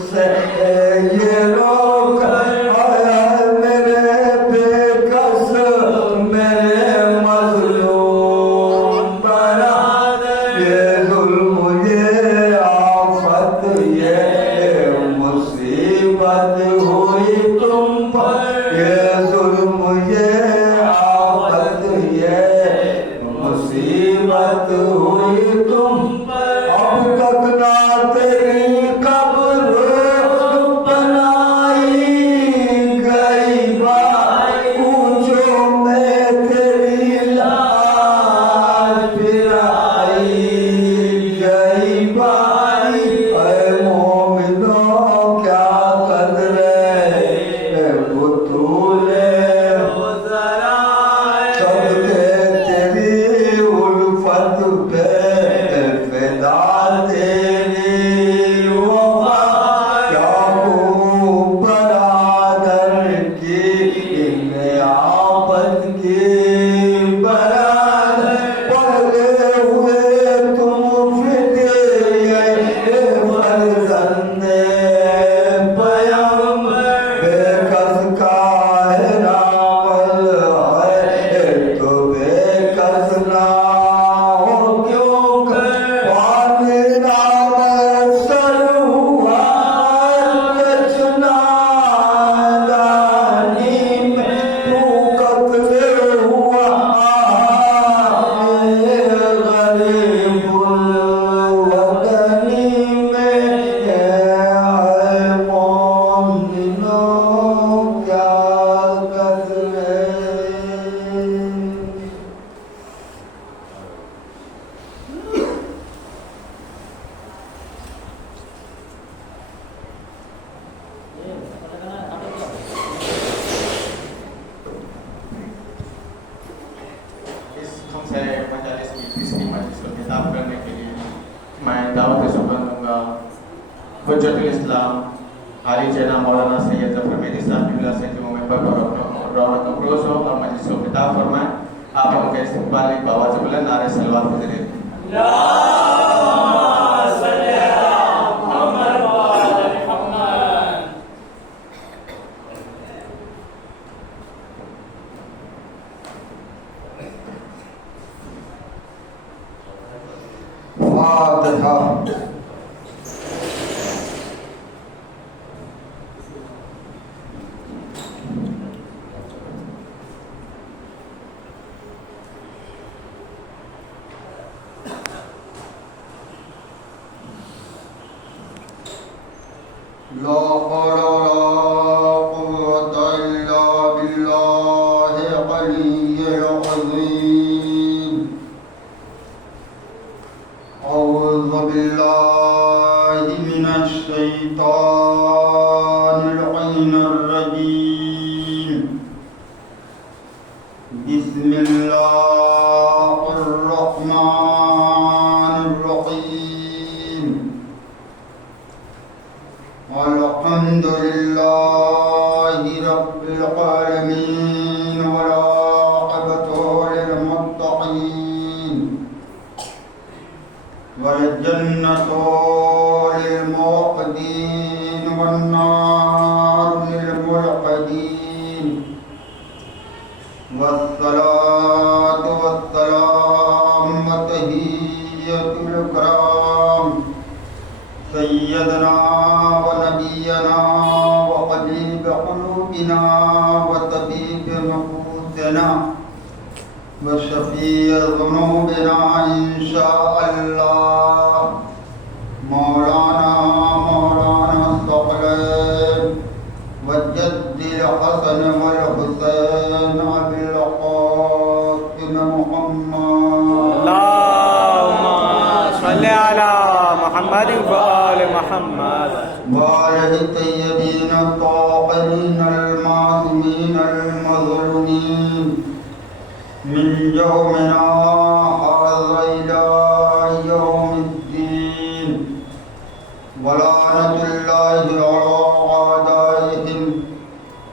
मुझसे ये रोक मेरे बेकस मेरे मजलूम बरादर। ये जुल्म ये आफत ये मुसीबत हुई तुम पर। ये जुल्म ये आफत ये मुसीबत हुई तुम पर। अब तक ना तेरी कब्र बनाई गई बाई, पूछो में तेरी लाश फिराई गई बाई। ऐ मोमिनो क्या कदरे बुतूले सबके तेरी उल्फत पे फिदा तेरी वफा। याकूब बरादर की नियाबत की बरादर। पहले हुए तुम फिदे फर्जंदे पैगंबर। बेकस का है नावल है तो बेकस ना हो क्यों कर। पानी नाम सर हुआ रचनादानी में तू कत्ल हुआ गरीबुल वतनी में। मोमिनो क्या कदरे। इस खमसे मजालिस की तीसरी मजलिस को खिताब करने के लिए मैं दावत सुबह दूंगा हुज्जतुल इस्लाम हाली जना मौलाना सैयद जफर मेरी साहब बिल्ला से जो मैं पर रौनक अफरोज हो और मजलिस को खिताब फरमाएं। आप उनके इस्तकबाल एक आवाज़ बुलंद नारे सलवात के जरिए फातिहा। ला हौला वला कुव्वता इल्ला बिल्लाहिल अलिय्यिल अज़ीम। औज़ु बिल्लाहि मिनश शैतानिर रजीम। बिस्मिल्लाहिर रहमानिर रहीम। अल्हम्दुलिल्लाहि रब्बिल आलमीन वल आक़िबतु लिल मुत्तक़ीन वल जन्नतु लिल मुक़दीन वन नारु लिल मुलक़दीन। वस्सलातु वस्सलामु व तहिय्यतुल कराम सय्यदना व नबियना व हबीब क़ुलूबिना व तबीब नफूसना व शफ़ीअ ज़ुनूबिना इंशाअल्लाह। मौलाना सक़लैन व जद्दिल हसन वल हुसैन अबिल क़ासिम मुहम्मद। अल्लाहुम्मा सल्लि अला मुहम्मद व आलि मुहम्मद। वालिहि तय्यबीन ताहिरीन अल-मासूमीन अल-मज़लूमीन मिन यौमिना हाज़ा इला यौमिद्दीन। वलानतुल्लाहि अला आदाइहिम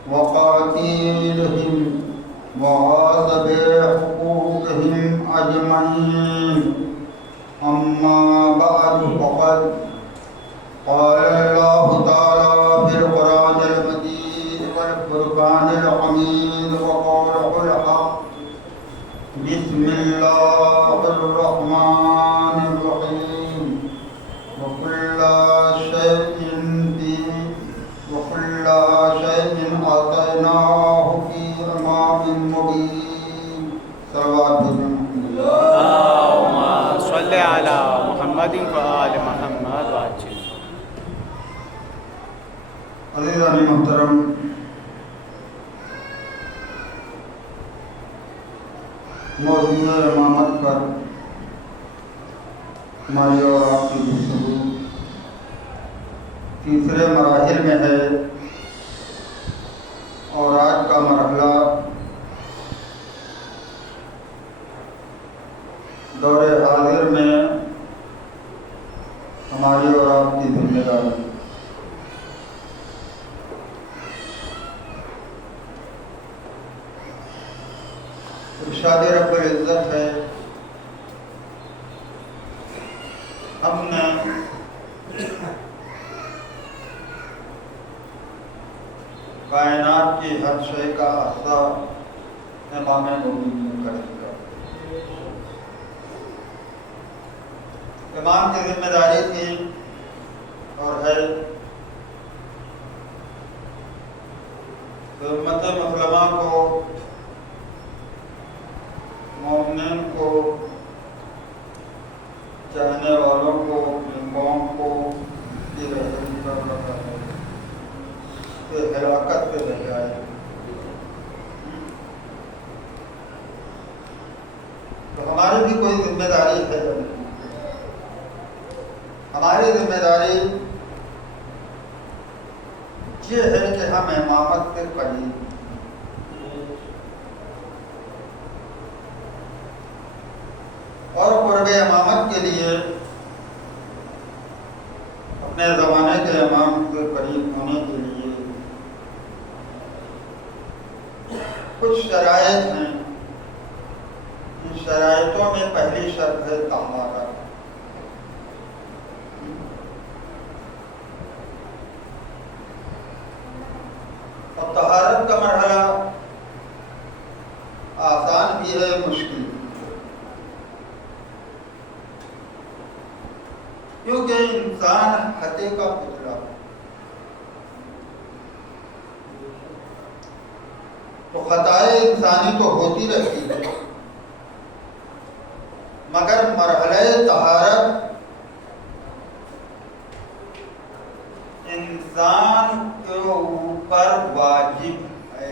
व क़ातिलहिम व हासिबि हुकूक़िहिम अजमईन। अम्मा बाद फ़क़द क़ाल अल्लाहु तआला अज़ीज़ान मोहतरम, मौजूद इमामत पर हमारी और आपकी गुफ्तगू तीसरे मराहिल में है और आज का मरहला दौरे हाजिर में हमारी और आपकी जिम्मेदारी। इरशाद रब्बुल इज़्ज़त है, हमने कायनात की हर शय का अहसा इमाम मोमीन ने कर दिया। इमाम की जिम्मेदारी थी और है तो उम्मत मुसलमा को, मोमिन को, चाहने वालों को, अपनी कौम को ये रहनुमाई करना है कि हिलाकत से बचाए। तो हमारी भी कोई जिम्मेदारी है। हमारी जिम्मेदारी ये है कि हम इमामत से करीब और क़ुर्ब इमामत के लिए अपने ज़माने के इमाम के करीब होने के लिए कुछ शराइत हैं। इन शराइतों में पहली शर्त है तहारा। और तहारत का मरहला आसान भी है, मुश्किल, क्योंकि इंसान हत्या का पुतला। तो खताएं इंसानी तो होती रहती है, मगर मरहले तहारत इंसान के ऊपर वाजिब है।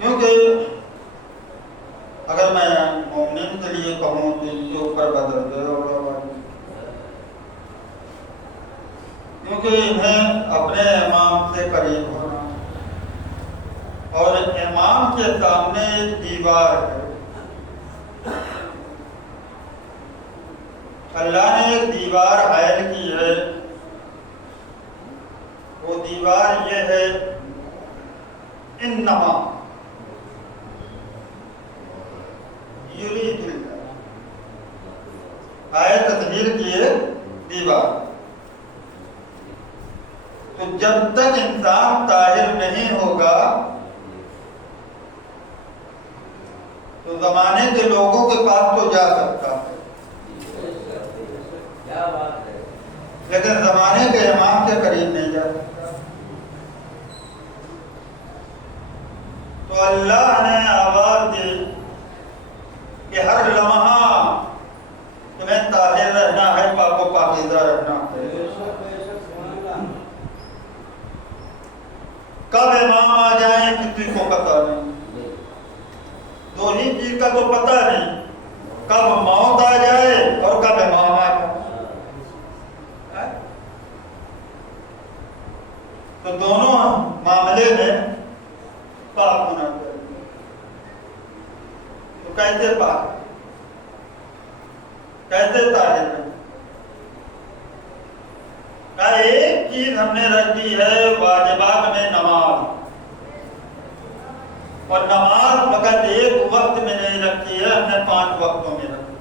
क्योंकि अगर मैं मोमिन के लिए कहूँ तो इनके ऊपर बदल होगा, क्योंकि इन्हें अपने इमाम से करीब होना और इमाम के सामने एक दीवार है। अल्लाह ने एक दीवार हायल की है। वो दीवार ये है, इन्नमा आयत तस्वीर की है दीवार। तो जब तक इंसान ताहिर नहीं होगा तो जमाने के लोगों के पास तो जा सकता है, लेकिन जमाने के इमाम के करीब नहीं जा सकता। तो अल्लाह ने आवाज दी कि हर लम्हा तुम्हें ताहिर रहना है, पाको पाकीज़ा रहना है। कब इमाम आ जाए किसी को पता नहीं। दो ही चीज का तो पता नहीं, कब मौत आ जाए और कब इमाम आ जाए। तो दोनों मामले में पाक होना चाहिए। तो कैसे पाक, कैसे ताहिर है? एक चीज हमने रख दी है वाजिबात में, नमाज। और नमाज फकत एक वक्त में नहीं रखती है, हमने 5 वक्तों में रखी।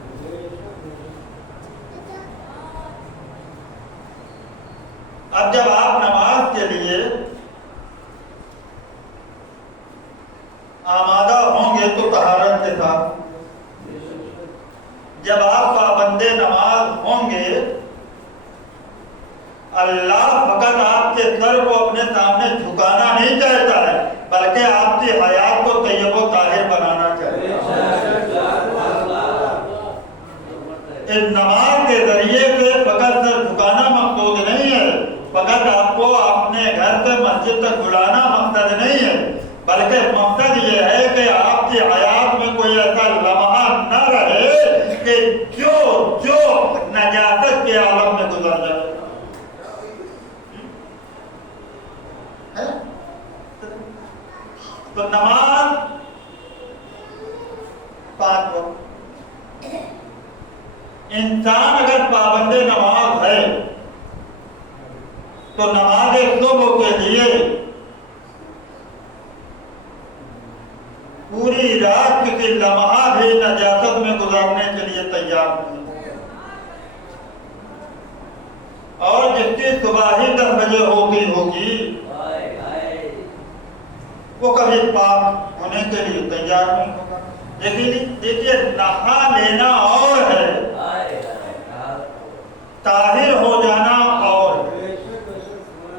अब जब आप नमाज के लिए आमादा होंगे तो तहारत के साथ, जब आप पाबंदे नमाज होंगे, अल्लाह फकत आपके सर को अपने सामने झुकाना नहीं चाहता है, बल्कि आपकी हयात को तैयब व ताहिर बनाना चाहता है। इस नमाज के जरिए से फकत सर झुकाना मकसूद नहीं सिर्फ बुलाना मकसद नहीं है, बल्कि मकसद ये है कि आपकी हयात में कोई ऐसा लम्हा न रहे कि जो जो नजाकत के आलम में गुजर जाए। तो नमाज 5 वक्त, इंसान अगर पाबंदे नमाज है तो नमाज सुबह के लिए पूरी रात किसी लम्हा भी नजाकत में गुजारने के लिए तैयार नहीं है। और जिसकी सुबह ही 10 बजे होगी वो कभी पाक होने के लिए तैयार नहीं होगा। देखिए नहा लेना और है, ताहिर हो जाना और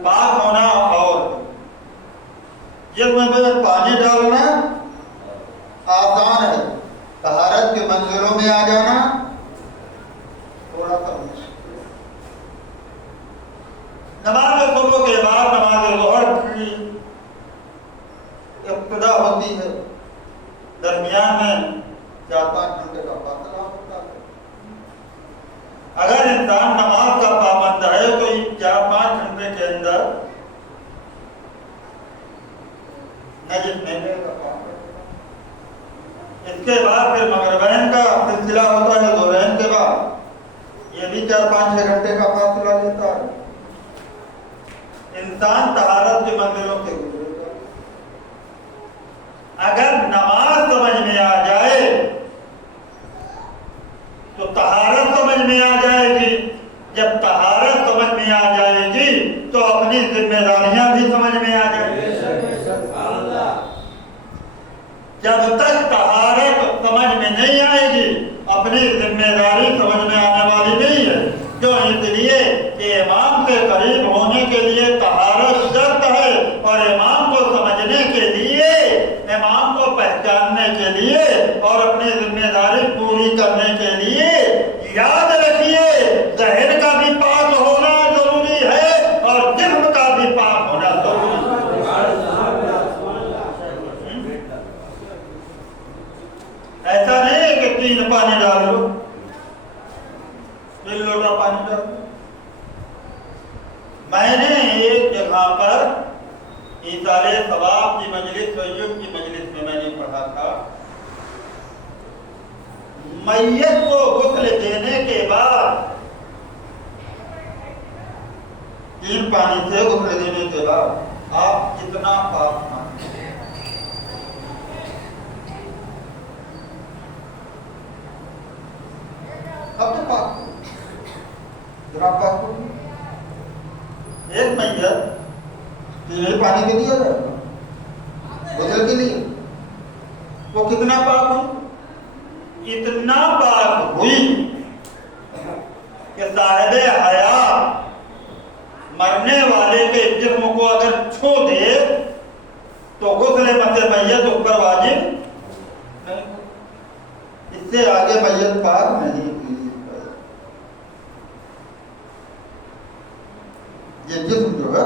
पाक होना और। जिसमें पानी डालना आसान है, तहारत के मंजिलों में आ जाना थोड़ा सा मुश्किल। नमाज सुबह के बाद नमाज ज़ोहर की इब्तिदा होती है, दरमियान में 4-5 घंटे का फासला होता है। अगर इंसान नमाज का पाबंद है तो 4-5 घंटे के अंदर नजिस नहीं का। इसके बाद फिर मगरिबैन का सिलसिला होता है, ज़ोहरैन के बाद ये भी 4-5-6 घंटे का फासला लेता है। इंसान तहारत के मंजिलों से गुजरेगा। अगर नमाज समझ में आ जाए तो तहारत समझ में आ जाएगी। जब तहारत समझ में आ जाएगी तो अपनी जिम्मेदारियां भी समझ में आ जाएगी। जब तक तहारत समझ में नहीं आएगी अपनी जिम्मेदारी समझ में आने वाली नहीं है। क्यों? इसलिए कि इमाम से करीब होने के लिए तहारत शर्त है, और इमाम को समझने के लिए, इमाम को पहचानने के लिए और अपनी जिम्मेदारी पूरी करने के लिए याद रखिए ज़हन का भी पाक होना जरूरी है और जिस्म का भी पाक होना जरूरी है। ऐसा नहीं है कि 3 पानी डाल लो, 3 लोटा पानी डाल लो। मैंने एक जगह पर इसारे सवाब की मजलिस, सय्यद की मजलिस में मैंने पढ़ा था, मैयत को गुस्ल देने के बाद 3 पानी से गुस्ल देने के बाद आप जितना पाप मानते हैं, अब तो पाप जरा पाप हो। एक मैयत 3 पानी के दिया जाएगा गुस्ल के लिए, वो कितना पाप हुई? इतना पाप हुई कि साहिबे हया मरने वाले के जिस्म को अगर छू दे तो गुस्ल मसे मैयत ऊपर वाजिब नहीं, इससे आगे मैयत पाक नहीं हुई। ये जिस्म जो है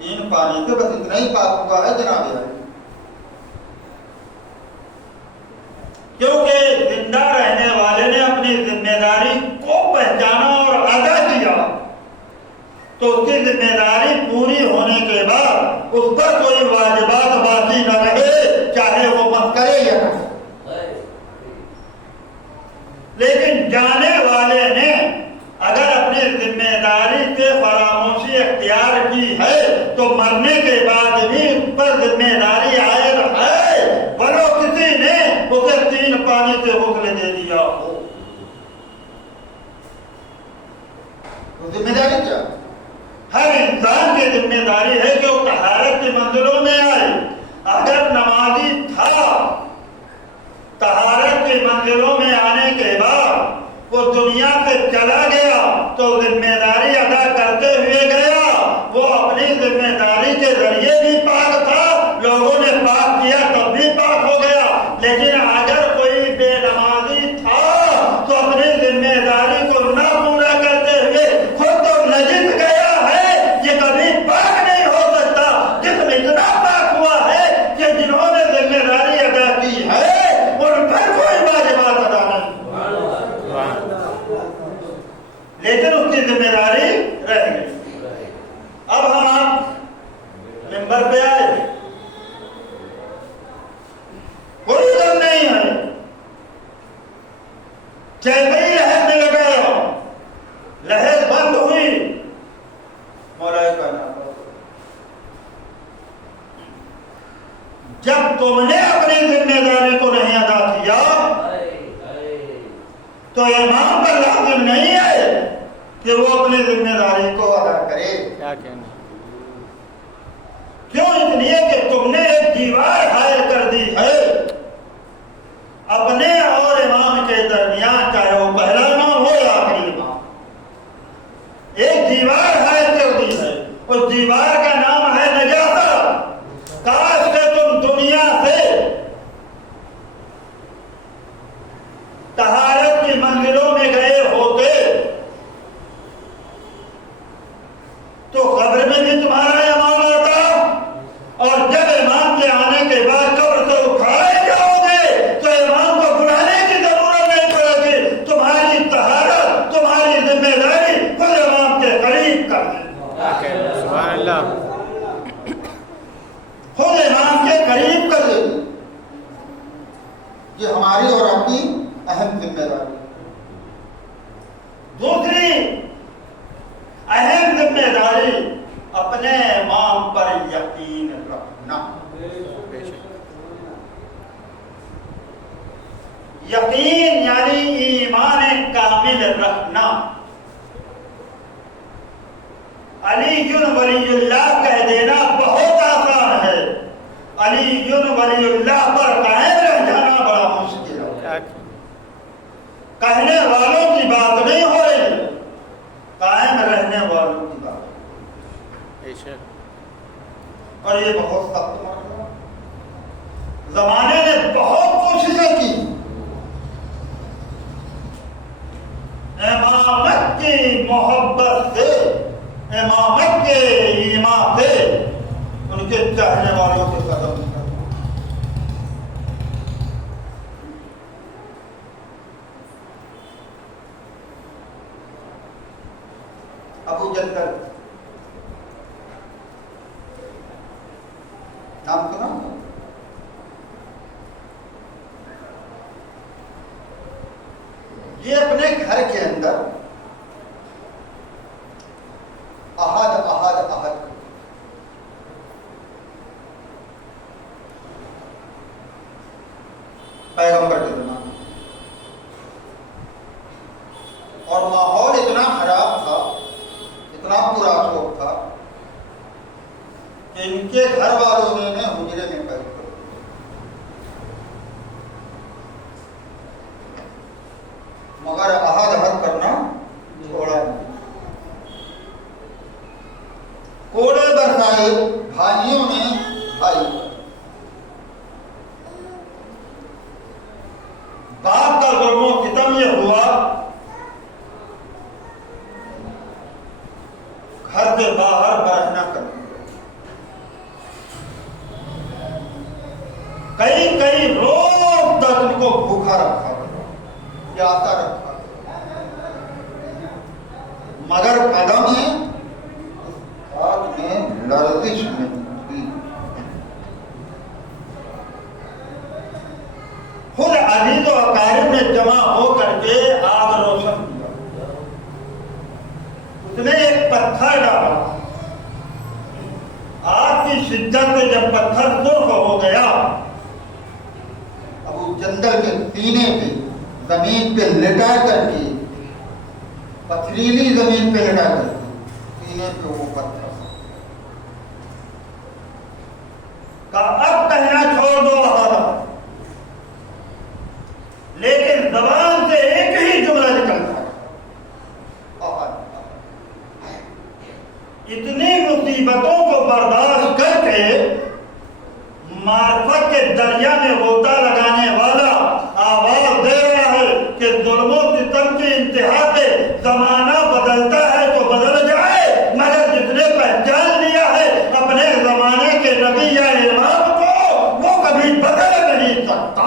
3 पानी से बस इतना ही पाक हुआ है जनाब यार। क्योंकि जिंदा रहने वाले ने अपनी जिम्मेदारी को पहचाना और अदा किया, तो उसकी जिम्मेदारी पूरी होने के बाद उस पर कोई वाजिबात बाकी न रहे, चाहे वो मत करे या न। लेकिन जाने वाले ने अगर अपनी जिम्मेदारी से फरामोशी अख्तियार की है तो मरने के बाद भी उस पर जिम्मेदारी आयद है, भलो किसी ने उसे 3 पानी से गुस्ल दे दिया हो। तो जिम्मेदारी क्या? हर इंसान की जिम्मेदारी है कि वो तहारत की मंजिलों में आए। अगर नमाजी था, तहारत की मंजिलों में आने के बाद वो दुनिया से चला गया तो जिम्मेदारी अदा करते हुए गया, वो अपनी जिम्मेदारी के जरिए भी पाक था, लोगों ने पाक किया तब भी पाक हो गया। लेकिन अगर कोई बेनमाजी था तो अपनी जिम्मेदारी को न पूरा करते हुए खुद तो नजिस गया है, ये कभी पाक नहीं हो सकता। रह गई। अब हम मिंबर पे आए, कोई दम नहीं है, जैसे ही लहर में लगाया, लहर बंद हुई, मौलाए का नाम, जब तुमने अपनी जिम्मेदारी को नहीं अदा किया तो इमाम पर लाजिम नहीं है कि वो अपनी जिम्मेदारी को अदा करे। क्या कहना? क्यों? इसलिए कि तुमने एक दीवार हायल कर दी है अपने और इमाम के दरमियान, चाहे वो पहला इमाम हो या आखिरी इमाम, एक दीवार हायल कर दी है। उस दीवार का नाम है नजात। काश के तुम दुनिया से तहारत की मंजिलों में गए होते तो कब्र में भी तुम्हारा इमाम आता, और जब इमाम के आने के बाद कब्र से उठाए जाओगे तो इमाम को बुलाने की जरूरत नहीं पड़ेगी। तुम्हारी तहारत, तुम्हारी जिम्मेदारी खुद इमाम के करीब कर दे, क्या कहना? सुभान अल्लाह। खुद इमाम के करीब कर दे। ये हमारी और आपकी अहम जिम्मेदारी। दूसरी अहम जिम्मेदारी, अपने इमाम पर यकीन रखना। यकीन यानी ईमान कामिल रखना। अलीयुन वलीयुल्लाह कह देना बहुत आसान है, अलीयुन वलीयुल्लाह पर कायम रह जाना बड़ा मुश्किल है। कहने वालों की बात नहीं हो रही, कायम रहने वालों की बात। और ये बहुत सख्त मामला, जमाने ने बहुत कोशिशें की इमामत की मोहब्बत से, इमामत के ईमान से उनके चाहने वालों से कदम निकालना। अबू जंदल नाम सुना? ये अपने घर के अंदर अहद अहद अहद पैगंबर के जमाने, और माहौल इतना खराब था, इतना बुरा शोक था कि इनके घर वालों ने हुजरे में पैदा कर दिया। मगर अहद अहद करना छोड़ा नहीं। कोड़े बरसाए भाइयों ने भाई, बाप का जुल्म सितम ये हुआ, घर के बाहर बरहना कर दिया। कई कई रोज तक उनको भूखा रखा, प्यासा रखा, मगर कदम में आग में लर्जिश नहीं थी। खुद अजीज और अकारिब ने जमा हो करके आग रोशन किया। उसने एक पत्थर डाला, आग की शिद्दत से जब पत्थर सुर्ख हो गया, अबू जंदल के सीने पे जमीन पे लेटा करके, पथरीली जमीन पे लेटा करके सीने पे वो पत्थर का अब कहना छोड़ दो हमारा, लेकिन जबान से एक ही जुमला निकलता है, इतनी मुसीबतों को बर्दाश्त करके मार्फत के दरिया में गोता लगाने वाला आवाज दे रहा है कि जुल्मों सितम की इंतहा पे जमाना बदलता है तो बदल जाए, मगर जिसने पहचान लिया है अपने जमाने के नबी या इमाम को, वो कभी बदल नहीं सकता।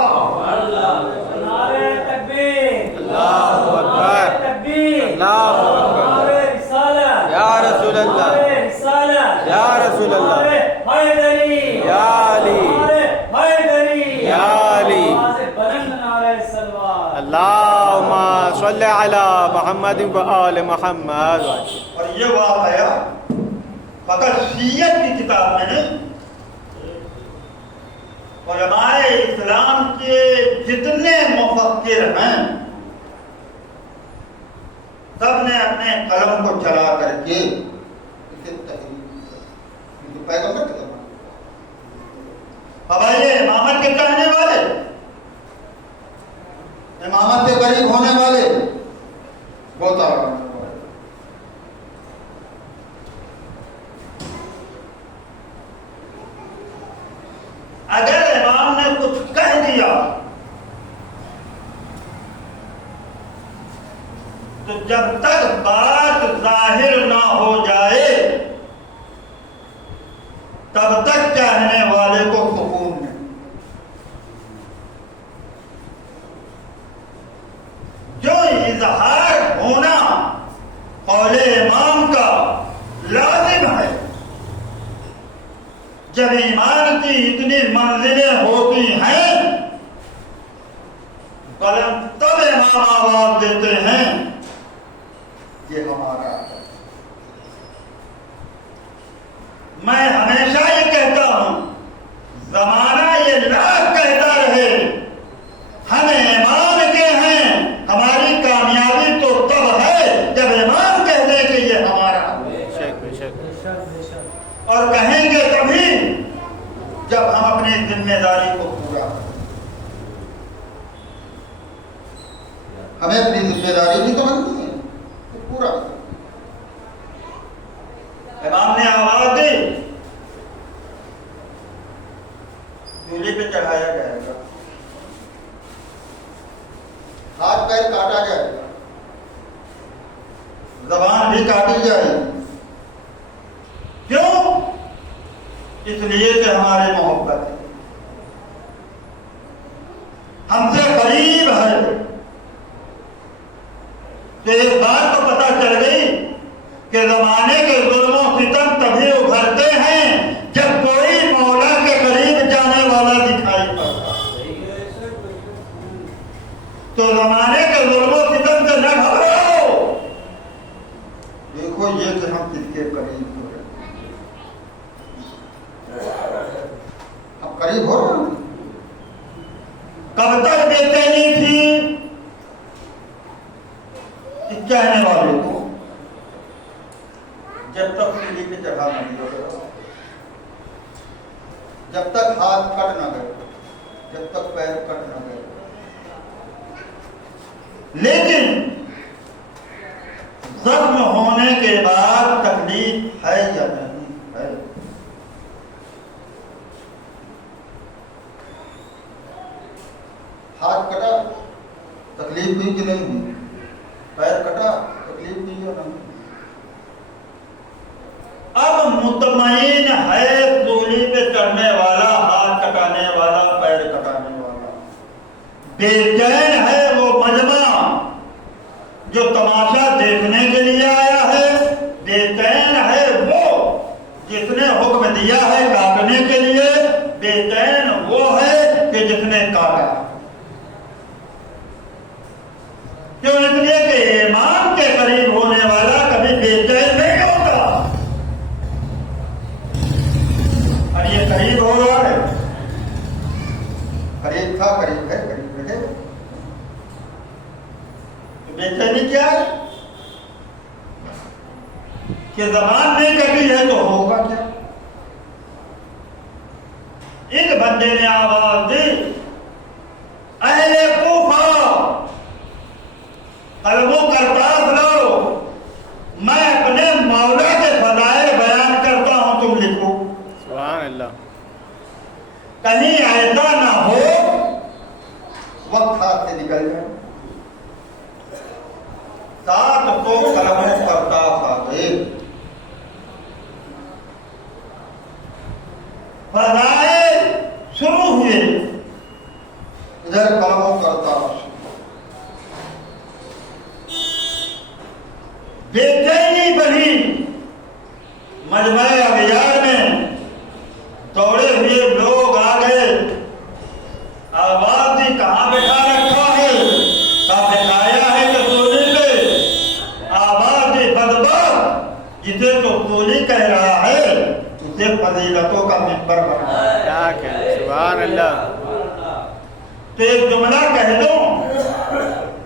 नारे तकबीर, अल्लाहु अकबर, तकबीर, अल्लाहु अकबर, नारे रिसालत, या सल्ले अला मुहम्मद व आले मुहम्मद। और ये वाक़या फकत शीयत की किताब में नहीं, उलमाए इस्लाम के जितने मुफक्किर हैं सब ने अपने कलम को चला करके इसे तहरीर पैगंबर के ज़माने। अब ये इमामत के कहने वाले, इमामत के करीब होने वाले, गोता लगाने वाले, अगर इमाम ने कुछ कह दिया तो जब तक बात जाहिर ना हो जाए तब तक कहने वाले को सुकून नहीं। जो इजहार होना कौले इमाम का लाजिम है, जब ईमान की इतनी मंजिलें होती हैं तब इमाम आवाज देते हैं ये हमारा है। मैं हमेशा ये कहता हूं, जमाना ये लाख कहता रहे हम इमाम के हैं, हमारी कामयाबी तो तब है जब इमाम कह दे कि ये हमारा है। और कहेंगे तभी जब हम अपनी जिम्मेदारी को पूरा करें। हमें अपनी जिम्मेदारी भी तो बनती है, तो पूरा करें। इमाम ने आवाज दी, चूल्हे पे चढ़ाया जाएगा, हाथ पैर काटा जाएगा, जबान भी काटी जाएगी। क्यों? इसलिए कि हमारे मोहब्बत है, हमसे करीब है। तो एक बात तो पता चल गई कि जमाने के जुल्मों सितम तभी उभरते हैं जब कोई मौला के करीब जाने वाला दिखाई पड़ता। तो जमाने के जुल्मों सितम से न घबराओ, देखो ये कि हम किसके करीब हो रहे हैं। हम करीब हो रहे हैं। कब तक बेचैनी थी कहने वाले को, जब तक चूल्हे पे चढ़ा न दिया, जब तक हाथ कट न गए, जब तक पैर कट न गए। लेकिन जख्म होने के बाद तकलीफ है या नहीं है? हाथ कटा तकलीफ हुई कि नहीं हुई? पैर कटा तकलीफ हुई या नहीं? अब मुतमईन है सूली पे चढ़ने वाला, हाथ कटाने वाला, पैर कटाने वाला। बेचैन है वो मजमा जो तमाशा देखने के लिए आया है। बेचैन है वो जिसने हुक्म दिया है काटने के लिए। बेचैन वो है कि जिसने काटा। क्यों? इसलिए कि इमाम के करीब होने वाला कभी बेचैन नहीं होता। और ये करीब हो रहा है, करीब था, करीब है, करीब रहे। तो बेचैनी क्या है कि ज़बान नहीं कटी है तो होगा क्या? एक बंदे ने आवाज दी, अहले कूफा कलमों करतास लो, मैं अपने मौला के फज़ाइल बयान करता हूं, तुम लिखो। सुभान अल्लाह। कहीं ऐसा ना हो वक्त हाथ से निकल जाए। 700 कलमों करतास आ गए। फज़ाइल शुरू हुए, इधर कलमों करतास। बेचैनी बढ़ी। मजमा-ए अबियार में दौड़े हुए लोग आ गए। आवाज दी, कहाँ बैठा रखा है? कहा बैठाया है कि सोने जिसे तो तूली कह रहा है उसे फजीलतों का मिंबर बना। क्या कहें, सुभान अल्लाह। तो एक जुमला कह दो,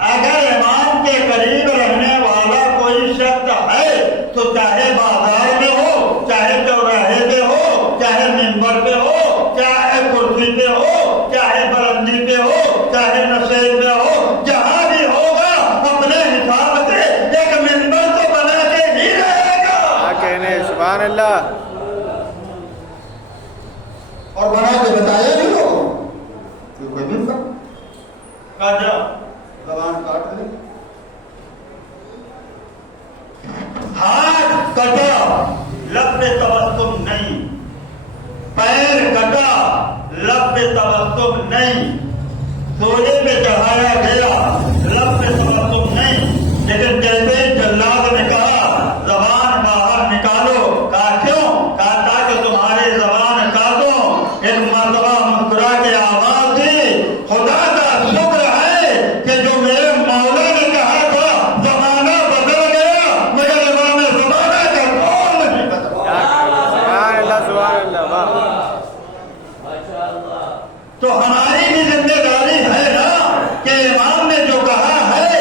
अगर इमाम के करीब रहने वाला कोई शख्स है तो चाहे बाजार में हो, चाहे चौराहे पे हो, चाहे मिंबर पे हो, चाहे कुर्सी पे हो, चाहे बरंदी पे हो, चाहे नशेब पे हो, जहां भी होगा अपने हिसाब से एक मिंबर तो बना के ही रहेगा। क्या कहने, सुभान अल्लाह। और बना के बताया भी लोगों कोई मिंबर काजा जबान काट ले, हाथ कटा लब पे तबस्सुम नहीं, पैर कटा लब पे तबस्सुम नहीं, सोने पे चढ़ाया गया लब पे तबस्सुम नहीं, लेकिन जैसे ही जल्लाद ने कहा जबान बाहर निकालो, कहा क्यों? कहा ताकि तुम्हारी जबान काटो। एक मर्तबा मुस्कुरा के आवाज दी, खुदा का शुक्र है कि जो मेरे मौला ने कहा था जमाना बदल गया, मगर इमाम ज़माना का कौन नहीं बदला। क्या कहें, सुभान अल्लाह, सुभान अल्लाह, वाह। तो हमारी भी जिम्मेदारी है ना कि इमाम ने जो कहा है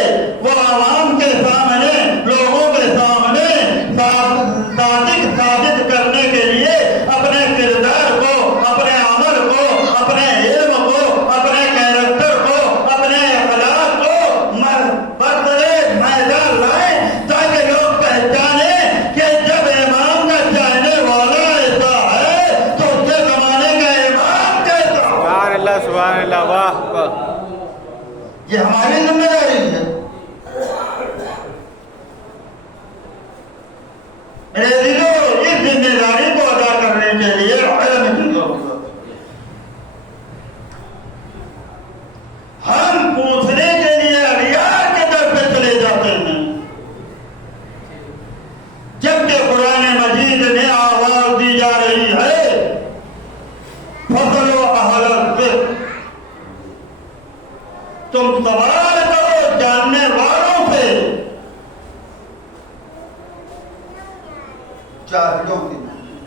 वो आवाम के सामने, लोगों के सामने साबित करने के लिए अपने किरदार को, अपने अमल को, अपने इल्म को, अपने कैरेक्टर को, अपने अखलाक को बरसरे मैदान लाए, ताकि लोग पहचाने कि जब इमाम का चाहने वाला ऐसा है तो उसके जमाने का इमाम कैसा। सुभान अल्लाह, सुभान अल्लाह, वाह वाह। ये हमारी जिम्मेदारी है। मेरे दिलों, इस जिम्मेदारी को अदा करने के लिए इल्म की जरूरत है। हम पूछने के लिए अगयार के दर पे चले जाते हैं, जबकि कुरान मजीद में आवाज दी जा रही है फसलो अहल ज़िक्र, तुम सवाल करो जानने वालों से, जाहिलों की नहीं।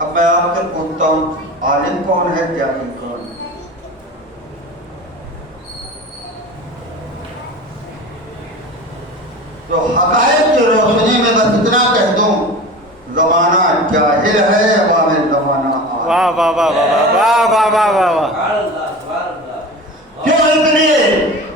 अब मैं आपसे पूछता हूँ, आलिम कौन है, जाहिल कौन है? तो हकायत की रोशनी में बस इतना कह दूं, जमाना जाहिल है, अवाम जमाना आलिम। वाह वाह वाह वाह वाह वाह वाह वाह वाह। क्यों? इसलिए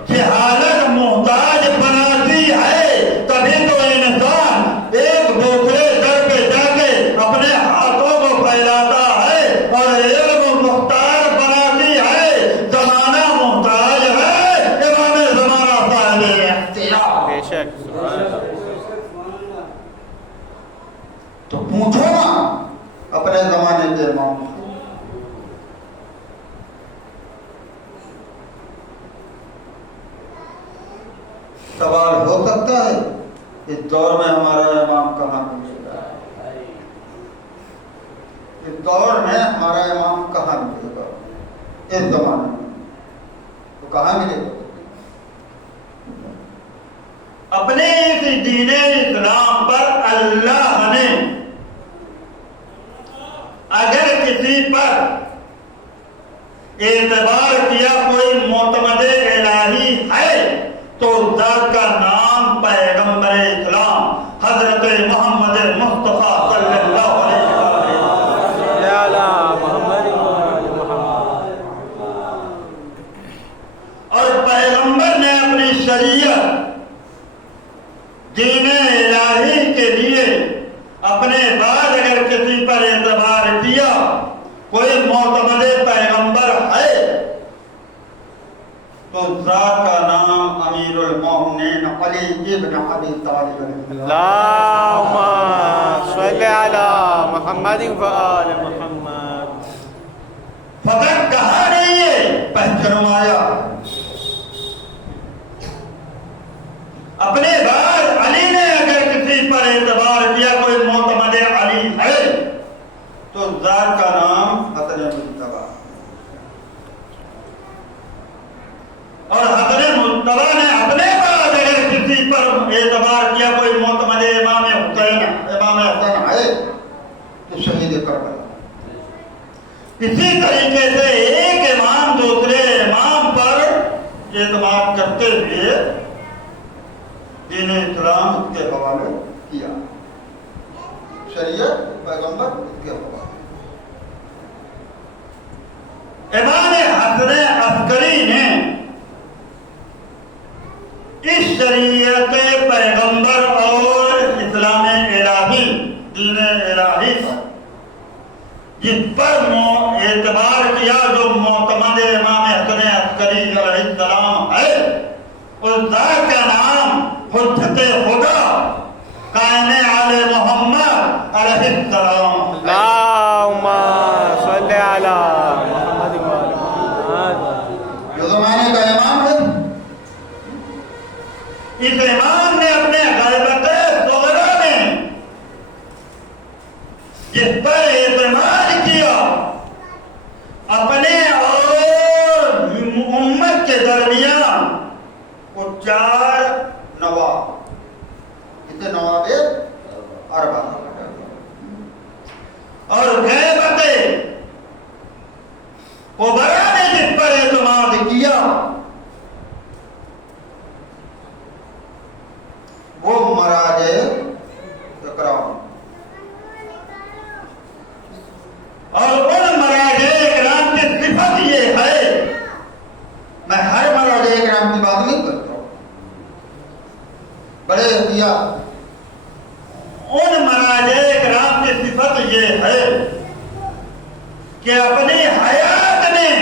कि हालत मोहताज बनाती है, तभी तो इंसान एक दूसरे दर पे जाके अपने हाथों को फैलाता है, और इल्म मुख्तार बनाती है, जमाना मोहताज है, इमाम जमाना साहिब इख्तियार। बेशक, सुभान अल्लाह। तो पूछो ना अपने जमाने के इमाम से। सवाल हो सकता है इस दौर में हमारा इमाम कहाँ मिलेगा, इस दौर में हमारा इमाम कहाँ मिलेगा, इस जमाने में तो कहाँ मिलेगा? अपने इस दीने इस्लाम पर अल्लाह ने अगर किसी पर एतबार किया कोई मोतमदे इलाही है तो उस जात का नाम पैगंबर इस्लाम हजरत मोहम्मद मुस्तफा सल्लल्लाहु अलैहि वसल्लम। या अल्लाह, मोहम्मद और पैगंबर ने अपनी शरीयत दीने इलाही के लिए अपने बाद अगर किसी पर एतबार किया, कोई मोतमदे पैगंबर है तो जात का नाम अमीरुल मोमिनीन अली इब्न अबी तालिब। अल्लाहुम्मा सल्लि अला मुहम्मद व आले मुहम्मद। फकत कहा नहीं है, पहचानवाया। अपने बाद अली ने अगर किसी पर एतबार किया, कोई मोतमदे अली है तो जात का नाम हसन मुज्तबा। और हसन मुज्तबा ने एतबार किया कोई मोतमद इमाम हुसैन इमाम हसन है तो शहीद करबला। इसी तरीके से एक इमाम दूसरे इमाम पर एतमाद करते हुए दीन इस्लाम उसके हवाले किया, शरीयत पैगंबर उसके हवाले। इमाम हसन अस्करी ने इस शरीयत पैगंबर और इस्लाम इलाही दीन इलाही जिस पर एतबार किया, जो मोतमद इमाम हसन अस्करी अलैहिस्सलाम है, उस ज़ात का नाम हुज्जत खुदा कायने आले मोहम्मद अलैहिस्सलाम। अल्लाहुम्मा सल्ली अला मुहम्मद व आले मुहम्मद। जो जमाने का इमाम है, इस इमाम ने अपने गैबत सुगरा में जिस पर एतमाद किया, अपने और उम्मत के दरमियान वो 4 नवाब, कितने नवाब है? 4 और गैबत कुबरा ने जिस पर एतमाद किया, वो मराजे इकराम, और उन मराजे इकराम की सिफत ये है, मैं हर मराजे इकराम की बात नहीं करता हूं, बड़े एहतियात, उन मराजे इकराम की सिफत ये है कि अपनी हयात में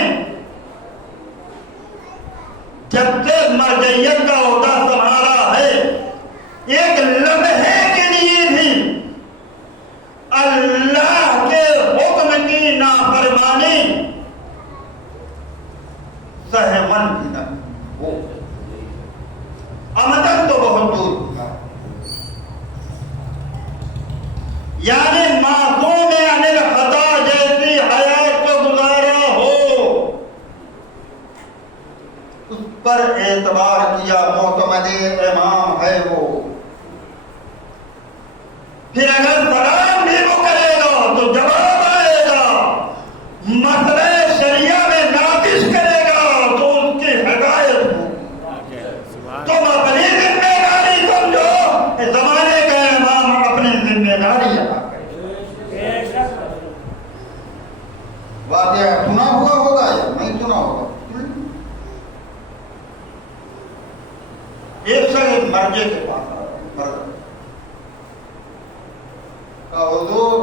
जब से मरजैयत का ओहदा संभाला है, एक लम्हे के लिए भी अल्लाह के हुक्म की नाफरमानी सहमन भी न हो, अमदन तो बहुत दूर, यानी मासूम अनिल खता जैसी हयात को गुजारा हो, उस पर एतबार किया, मोतमद इमाम है वो। फिर अगर सलाम भी वो करेगा तो जवाब आएगा, मसले शरिया में नादिश करेगा तो उसकी हिदायत होगी। तुम अपनी जिम्मेदारी समझो, इस जमाने का इमाम अपनी जिम्मेदारी अदा करे। वाक़या सुना हुआ होगा या नहीं सुना होगा? एक शख्स मर्जे के पास आया, हुजूर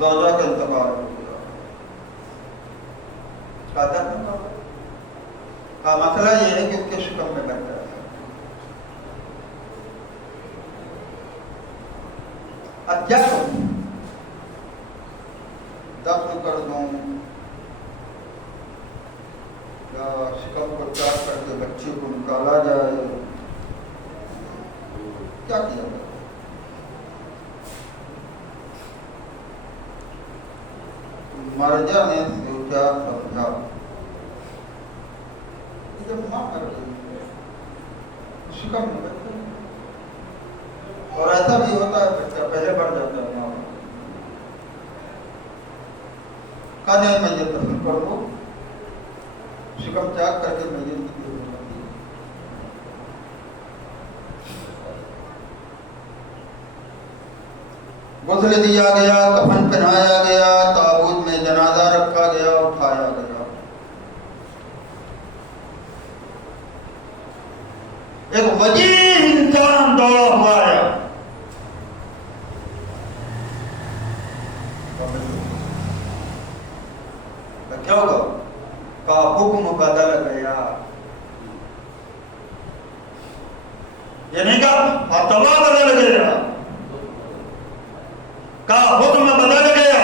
ज़ौजा का इंतकाल हो गया, का मसला ये है कि उसके शिकम में बन गया, अब क्या करूं? दफ्न कर दूं या शिकम को चाक करके बच्चे को निकाला जाए, क्या किया जाए? मर्जा ने सोचा समझा, जब मां मर गई शिकम में बच्चा, और ऐसा भी होता है बच्चा पहले बढ़ जाता है, मां का नहीं मैं ये पसंद कर दो, शिकम त्याग करके मैं ये गुस्ल दिया गया, कफन पहनाया गया, ताबूत में जनाजा रखा गया, उठाया गया। एक वजीर इंसान दौड़ा हुआ आया, क्या होगा? का हुक्म बदल गया, यानी का फतवा बदल गया, का हुक्म बदल गया।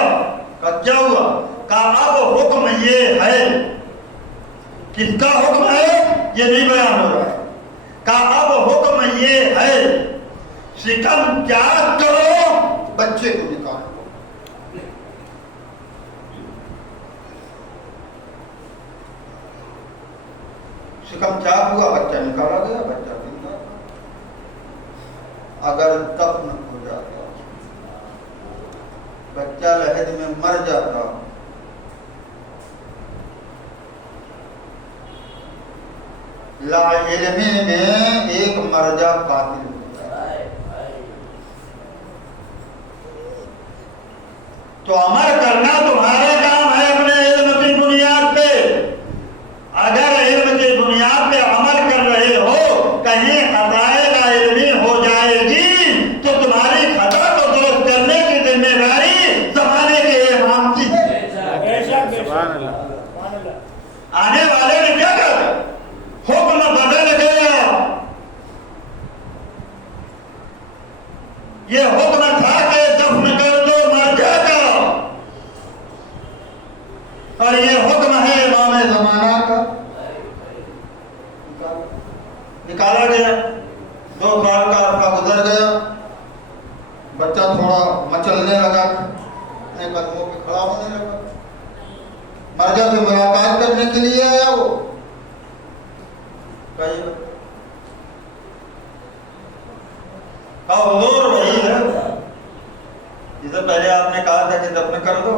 का क्या हुआ? का अब हुक्म ये है, किसका हुक्म है ये नहीं बयान हो रहा है, का अब हुक्म ये है, शिकम त्याग करो, बच्चे को निकालो। शिकम चाक हुआ, बच्चा निकाला गया, बच्चा जिंदा। अगर दफन हो जाता, बच्चा लहद में मर जाता, लाइल्मी में एक मर्जा कातिल होता है। तो अमल करना तुम्हारा काम है अपने इल्म की बुनियाद पे। अगर इल्म की बुनियाद पे अमल कर रहे हो, कहीं खताएगा इल्मी हो जाएगी तो तुम्हारी खता को दुरुस्त करने की जिम्मेदारी जमाने के इमाम की है। आने वाले ने क्या कहा? हुक्म बदल गया। ये हुक्म था कि दफन कर दो मर्जा का, और ये हुक्म है इमाम जमाना का। निकाला गया। 2 साल का अर्सा गुजर गया, बच्चा थोड़ा मचलने लगा, अपने कदमों पे खड़ा होने लगा। मर्जा से मुलाकात करने के लिए आया वो। हुजूर वही है जिसे पहले आपने कहा था कि दफन कर दो,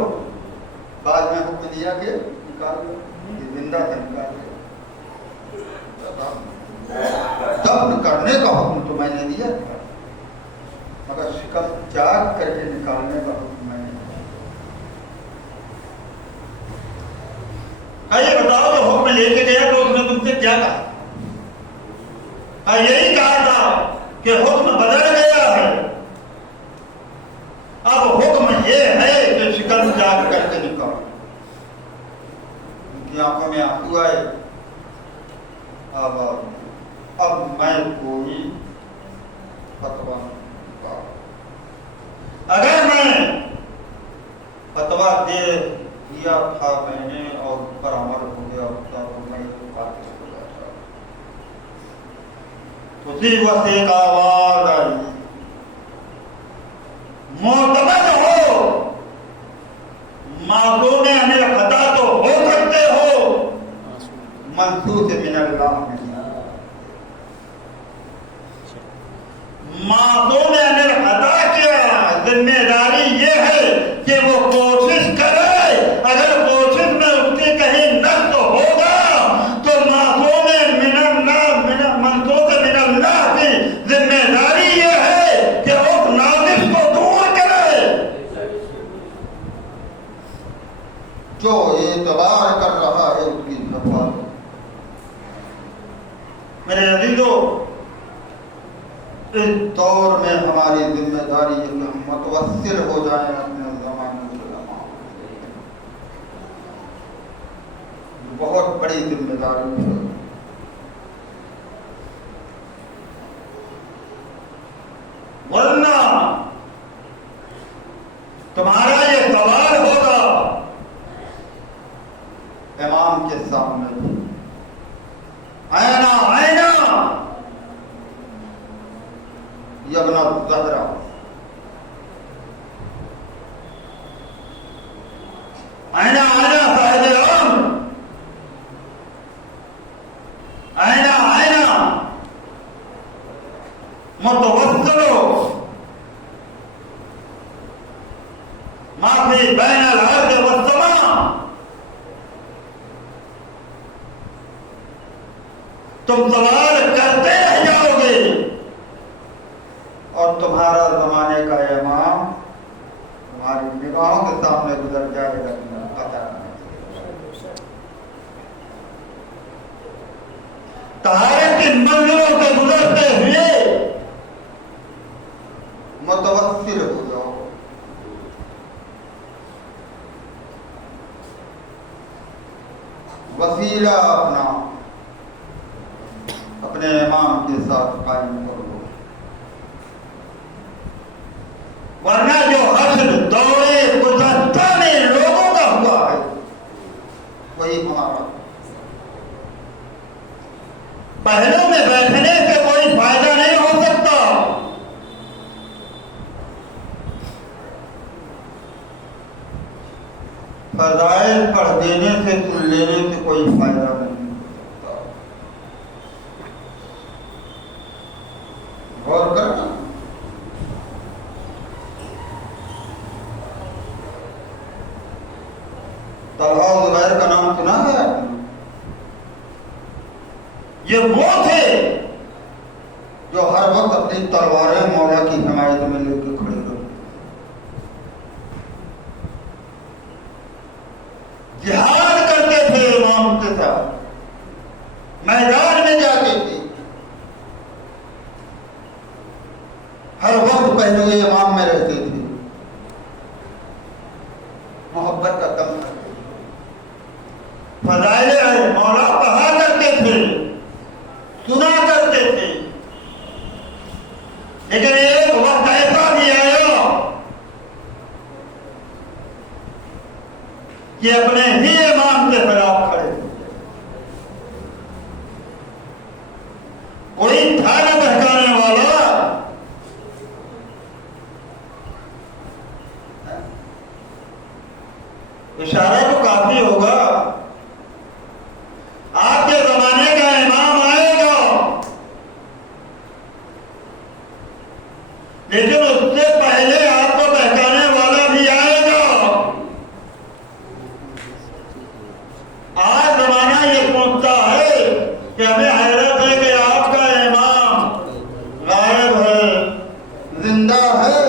बाद में हुक्म दिया कि निकाल दो, ये जिंदा था, निकाल दो। दफन करने का हुक्म तो मैंने दिया था, मगर शिकम चाक करके निकालने का हुक्म मैंने दिया। ये बताओ तो हुक्म लेके गया तो उसने तुमसे क्या कहा? यही कहा था कि हुक्म बदल गया है, अब हुक्म ये है कि शिकम चाक करके निकालो। उनकी आंखों में आंसू आए। अब मैं कोई फतवा नहीं दूंगा। अगर मैं फतवा दे दिया था मैंने और पर अमल हो गया होता तो मैं तो कातिल हो जाता। उसी वक्त एक आवाज आई, मोतमद हो, मासूम अनिल खता तो हो सकते हो, मंसूस मिनल्लाह नहीं। मासूम अनिल खता क्या जिम्मेदारी ये है कि वो कोशिश करे, अगर कोशिश में उसकी कहीं नष्ट होगा तो मासूम मंसूस मिनल्लाह की जिम्मेदारी ये है कि उस नाजिश को दूर करे। जो एतबार कर रहा है उसकी सफा। मेरे अजीजों, इस दौर में हमारी जिम्मेदारी है कि हम मुतवस्सिल हो जाएं अपने ज़माने से ज़माने। बहुत बड़ी जिम्मेदारी है। वरना तुम्हारा ये सवाल होगा इमाम के सामने भी, आयना आयना यब्ना ज़हरा, आयना आयना साहिब आम, आयना आयना मुतवस्सिलो माफी बैनल अर्द वस्समा। तुम सवाल करते रह जाओगे और तुम्हारा ज़माने का इमाम तुम्हारी निगाहों के सामने गुजर जाएगा। पता नहीं तहारत की मंजिलों से गुजरते हुए मुतवस्सिल हो जाओ। वसीला अपने इमाम के साथ कायम कर लो, वरना जो हश्र दौरे गुज़श्ता में लोगों का हुआ है वही हमारा। पहलों में बैठने से कोई फायदा नहीं हो सकता। फजाइल पढ़ देने से सुन लेने से कोई फायदा नहीं हो सकता। ये वो थे जो हर वक्त अपनी तलवारें मौला की हिमायत में लेके खड़े रहे। जिहाद करते थे इमाम के साथ, मैदान में जाते थे, हर वक्त पहले इमाम में रहते थे, मोहब्बत का दम करते थे, फजाइले मौला पढ़ा करते थे, सुना करते थे। लेकिन एक वक्त ऐसा भी आया कि अपने ही इमाम के खिलाफ खड़े हो गए। कोई था न बहकाने वाला, इशारा तो काफी होगा। आपके जमाने का इमाम आएगा, लेकिन उससे पहले आपको बहकाने वाला भी आएगा। आज जमाना ये सोचता है कि हमें हैरत है कि आपका इमाम गायब है, जिंदा है।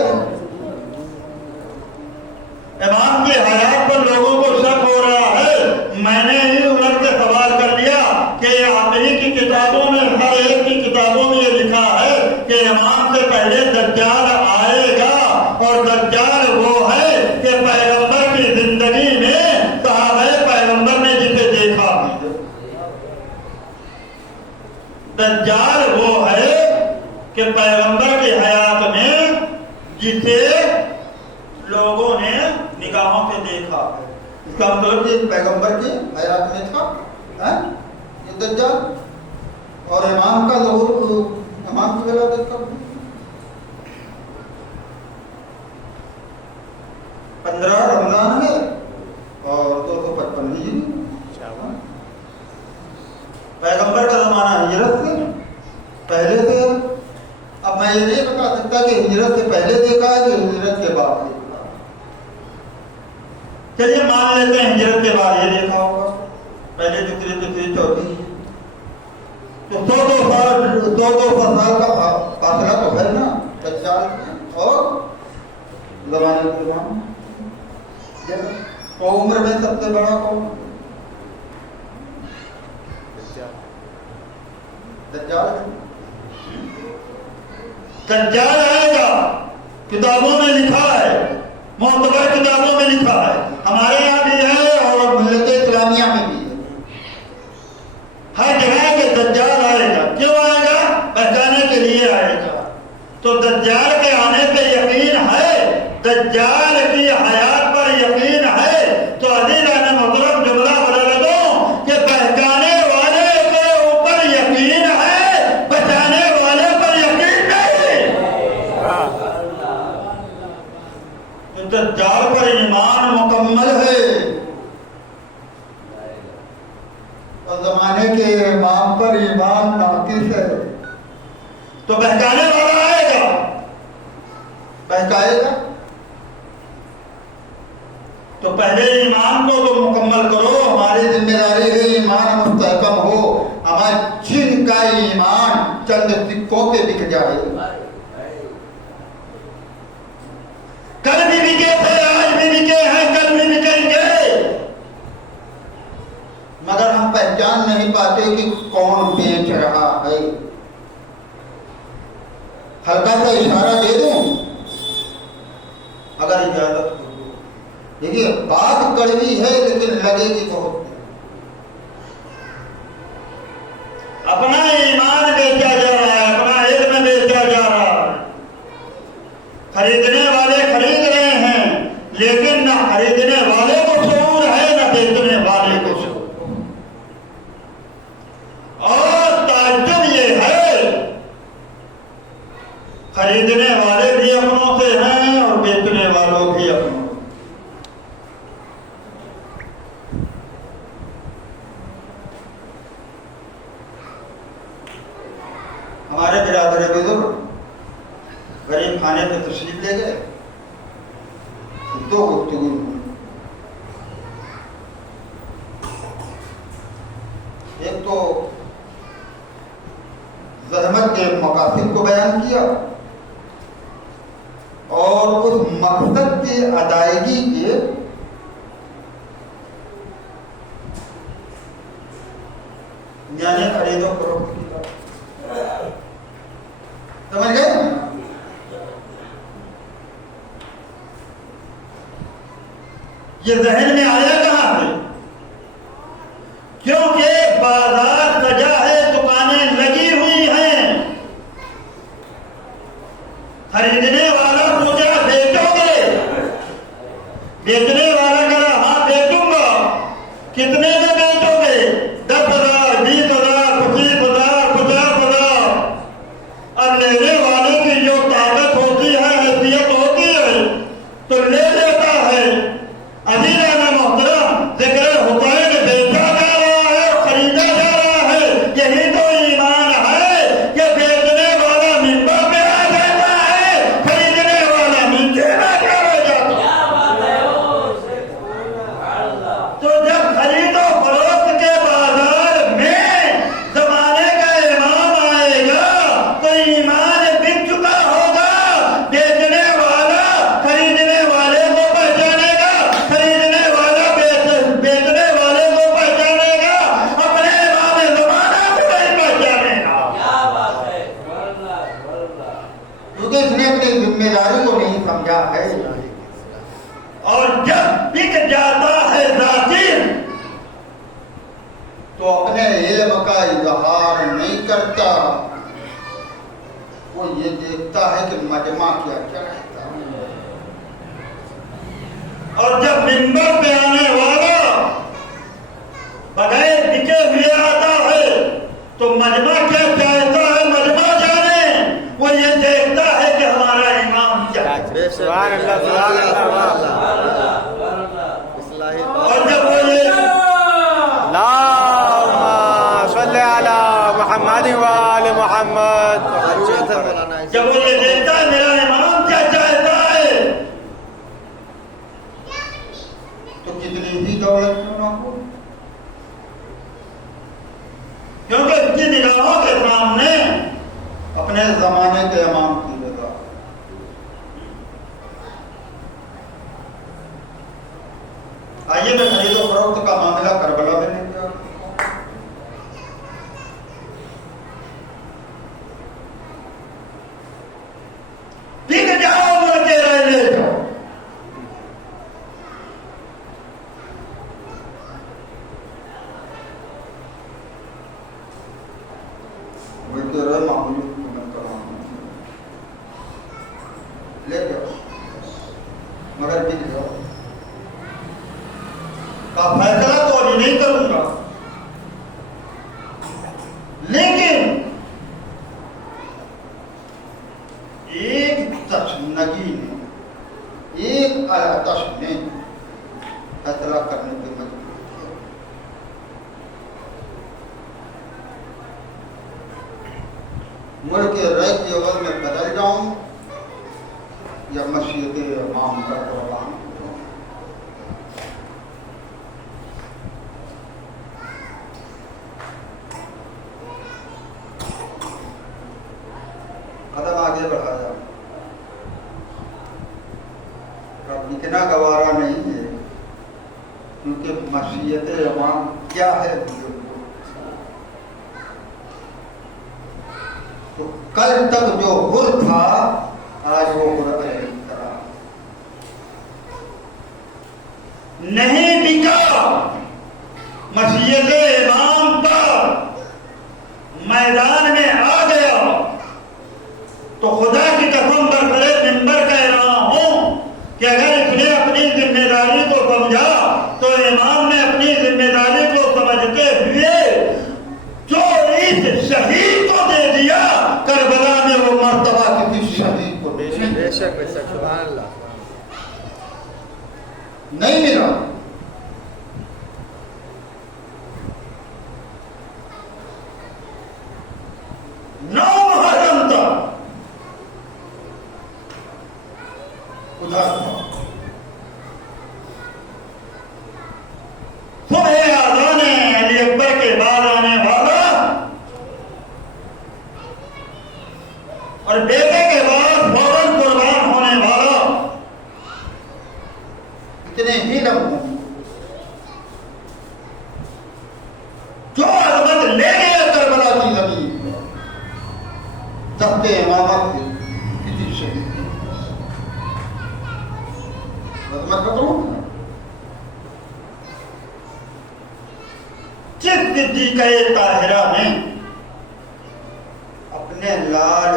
इमाम की हयात पर लोगों को शक हो रहा है। मैंने ही उलट के सवाल कर लिया कि आप ही की किताबों में, हर एक की किताबों में ये लिखा है कि इमाम से पहले दज्जाल आएगा, और दज्जाल वो है कि पैगंबर की जिंदगी में सहाबा पैगंबर ने जिसे देखा। दज्जाल वो है कि पैगंबर की हयात में जिसे लोगों ने निगाहों से देखा है। इसका मतलब कि पैगंबर की हयात में था ये दज्जाल। और इमाम का ज़हूर, इमाम की विलादत कब? 15 रमजान है और 255 हिजरी। पैगंबर का जमाना हिजरत से पहले से। अब मैं ये नहीं बता सकता कि हिजरत से पहले देखा है कि हिजरत के बाद देखा। चलिए मान लेते हैं हिजरत के बाद ये देखा होगा, पहले दूसरी तीसरी चौथी, तो 100-200 साल का फासला तो है ना दज्जाल और ज़माने के इमाम। तो उम्र में सबसे बड़ा कौन? दज्जाल। दज्जाल आएगा, किताबों में लिखा है, मुअतबर किताबों में लिखा है, हमारे यहाँ भी है और मिल्लत इस्लामिया में भी है। हर जगह के दज्जाल आएगा। क्यों आएगा? बहकाने के लिए आएगा। तो दज्जाल के आने पे यकीन है, दज्जाल की हयात पर यकीन है, तो अज़ीज़ान मोहतरम जुमला बदल दो कि बहकाने वाले के ऊपर यकीन है, बचाने वाले पर यकीन नहीं। तो दज्जाल पर ईमान मुकम्मल है और जमाने के इमाम पर ईमान नाकिस है। तो बहकाने वाला आएगा, बहकाएगा। तो पहले ईमान को तो मुकम्मल करो। हमारी जिम्मेदारी है ईमान मुस्तहकम हो। हमारे चीन का ईमान चंद सिक्कों पे बिक जाए। कल भी बिके थे, आज भी बिके हैं, कल भी बिकेंगे, मगर हम पहचान नहीं पाते कि कौन बेच रहा है। हल्का सा इशारा दे दूं अगर इजाजत हो। देखिए बात कड़वी है लेकिन लगेगी बहुत। अपना ईमान बेचा जा रहा है, अपना इल्म बेचा जा रहा है। खरीदने वाले खरीद रहे हैं, लेकिन न खरीदने वाले को शऊर है न बेचने वाले को शऊर। और ताज्जुब ये है, खरीदने वाले भी अपनों से हैं और बेचने वालों भी अपनों। हमारे बिरादर बुजुर्ग गरीब खाने पे तशरीफ ले गए, दो गुफ्तगू एक तो ज़हमत के मकासद को बयान किया और उस मकसद की अदायगी के यानी खरीदो फरोख्त की। समझ गए? ये जहन में आया कहां से? क्योंकि बाजार सजा है, दुकानें लगी हुई हैं, खरीदने वाला पूछा बेचोगे? बेचने वाला कहा हाँ बेचूंगा। कितने में बेचोगे? 10,000, 20,000, 25,000, 50,000। अब लेने वाले की जो ताकत होती है, हैसियत होती है, तो ले लेता है। अभी जाना मोहतरम, जिक्र हुसैन बेचा जा रहा है, खरीदा जा रहा है। यही तो ईमान है कि बेचने वाला मिंबर पे आ जाता है, खरीदने वाला नीचे आ जाता है। तो जब खरीदो फरोख्त के बाजार में जमाने का इमाम आएगा तो ईमान बिक चुका होगा। बेचने वाला खरीदने वाले को पहचानेगा, खरीदने वाला बेचने वाले को पहचानेगा, अपने इमाम जमाना को नहीं पहचानेगा। क्योंकि इसने अपनी जिम्मेदारी को नहीं समझा है। और जब बिक जाता है जाकिर, तो अपने इल्म का इजहार नहीं करता। वो ये देखता है कि मजमा क्या क्या रहता है। और जब मिंबर पे आने वाला बगैर बिके हुए आता है तो मजमा क्या चाहता है, मजमा जाने। वो ये देखता है कि हमारा इमाम क्या है। सुभान अल्लाह, सुभान अल्लाह। और जब वो ये अल्लाहुम्मा सल्ली अला मुहम्मद व आले मुहम्मद। जब वो ये देखता है मेरा इमाम क्या चाहता है, तो कितनी भी दौलत क्यों ना हो, क्योंकि उसकी निगाहों के सामने अपने जमाने के इमाम की रजा। आइए मैं खरीदो फरोख्त का मामला करबला में लेके आता हूं। बिक जाओ बोल के रह ले जाओ। बोलते रहे मामूली हुकूमत कराना ले जाओ, मगर बिक जाओ का फैसला तो अभी नहीं करूंगा, लेकिन एक तशनगी ने, एक अलतश ने फैसला करने की मजबूर किया। मुल्क के रय की अवल में बदल जाऊं या मशीयत इमाम का कुर्बान हो जाऊं। कदम आगे बढ़ाया। अब इतना गवारा नहीं है, क्योंकि मशीयत इमाम क्या है तो कल तक जो हुर था आज वो हुर नहीं था। नहीं बिका मशीयत इमाम पर मैदान में आ गया तो खुदा की कसम बरसरे मिंबर कह रहा हूं कि अगर इसने अपनी जिम्मेदारी को समझा तो इमाम ने अपनी जिम्मेदारी को समझते हुए जो इस शहीद को दे दिया, करबला में वो मर्तबा किसी शहीद को दे दिया बेशक बेशक, सुभान अल्लाह। नहीं मिला। नौ मुहर्रम तक उधर था। सुबह आज़ान अली अकबर के बाद आने वाला पे इमामत किसी शहीद की मैं बताऊं जिस सिद्दीक़ ताहिरा ने अपने लाल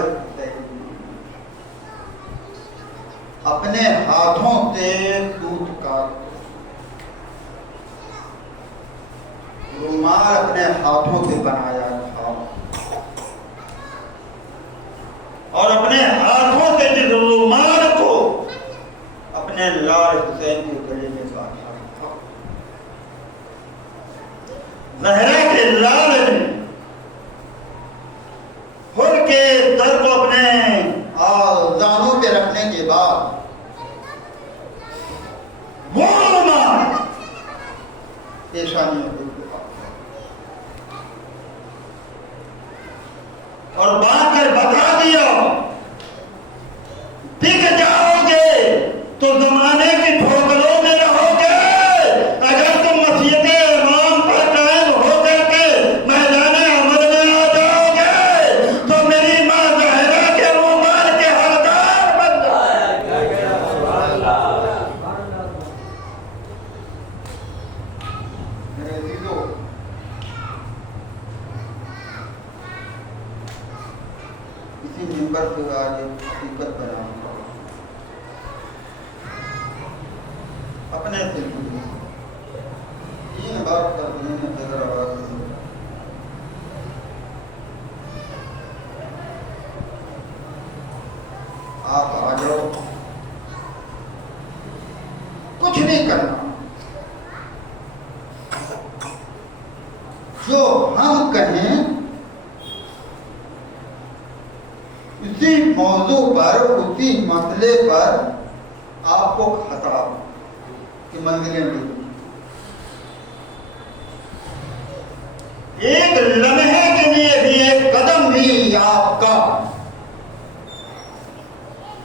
अपने हाथों से दूध का रुमाल अपने हाथों से बनाया था और अपने हाथों से जिस रुमाल को अपने लाल हुसैन के गले में बांधा था, ज़हरा के लाल ने हुर के सर को अपने दानों पे रखने के बाद वो रुमाल पेशानियों पे और बात कर बता दिया, बिक जाओगे तो जमाने की ठोकरों में रहोगे। अगर तुम मसीहत इमाम पर कायम होकर के मैदान अमल में आ जाओगे तो मेरी मां ज़हरा के रुमाल के हकदार बन जाओगे। मेरे अजीजों, इसी मिंबर पे आज एक हकीकत बयान करो अपने से तीन बार करने में हैदराबाद में आप आ जाओ, कुछ नहीं करना, जो हम कहें उसी मौजू पर, उसी मसले पर आपको खताब की मंजिलें दी। एक लम्हे के लिए भी, एक कदम भी आपका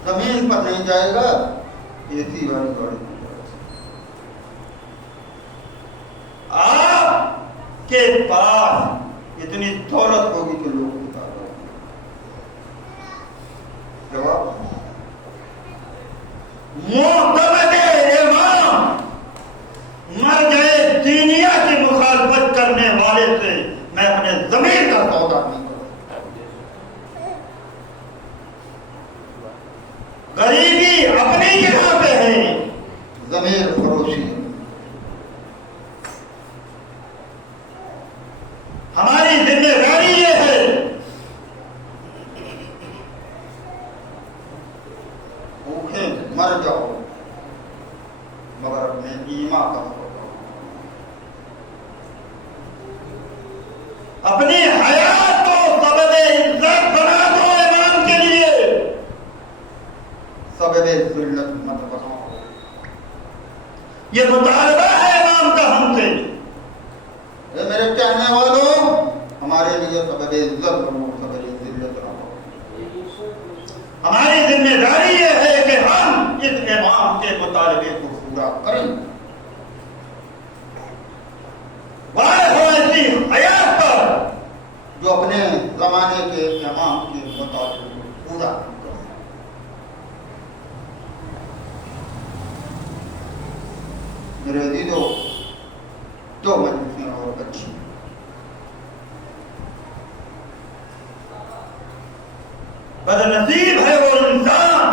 जमीन पर नहीं जाएगा, एसी वाली गाड़ी में जाएगा। आपके पास इतनी दौलत होगी कि लोग जवाब इमाम मर गए दीनिया की मुखालफत करने वाले से मैं अपने जमीन का सौदा नहीं करूं। गरीबी अपनी जगह पे है, जमीन फरोशी हमारी जिम्मेदारी ये है मर जाओ मगर अपने ईमा का अपनी हयात को सबबे इज्जत बना दो इमाम के लिए, सबबे ज़िल्लत मत बनाओ। ये मुतालबा है इमाम का हमसे। मेरे चाहने वालों, हमारे लिए सबबे इज्जत बनो, सबबे ज़िल्लत रहो। हमारी जिम्मेदारी ये है कि हम इस इमाम के मुतालबे को पूरा करें। वाह हो ऐसी हयात पर जो अपने जमाने के इमाम के मुतालबे को पूरा करें। मेरे अजीजों, दो मजलिसें और बची। बदनसीब है वो इंसान